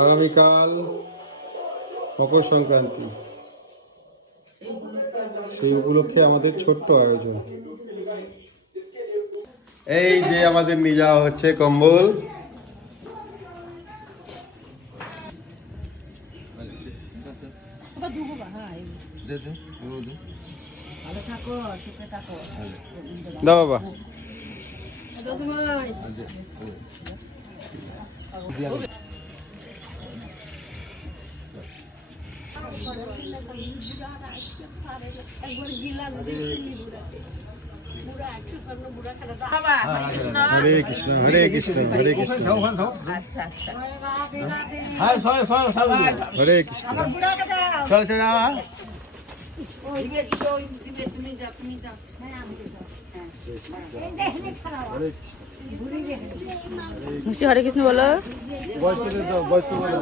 আগামীকাল মকর সংক্রান্তি, সেই উপলক্ষে আমাদের ছোট্ট আয়োজন। এই যে আমাদের নিয়ে যাওয়া হচ্ছে কম্বল। দাও বাবা। হরে কৃষ্ণ হরে কৃষ্ণ হরে কৃষ্ণ হরে কৃষ্ণ। হরে কৃষ্ণ বলো। বয়স্কদের দাও, বয়স্ক বলো।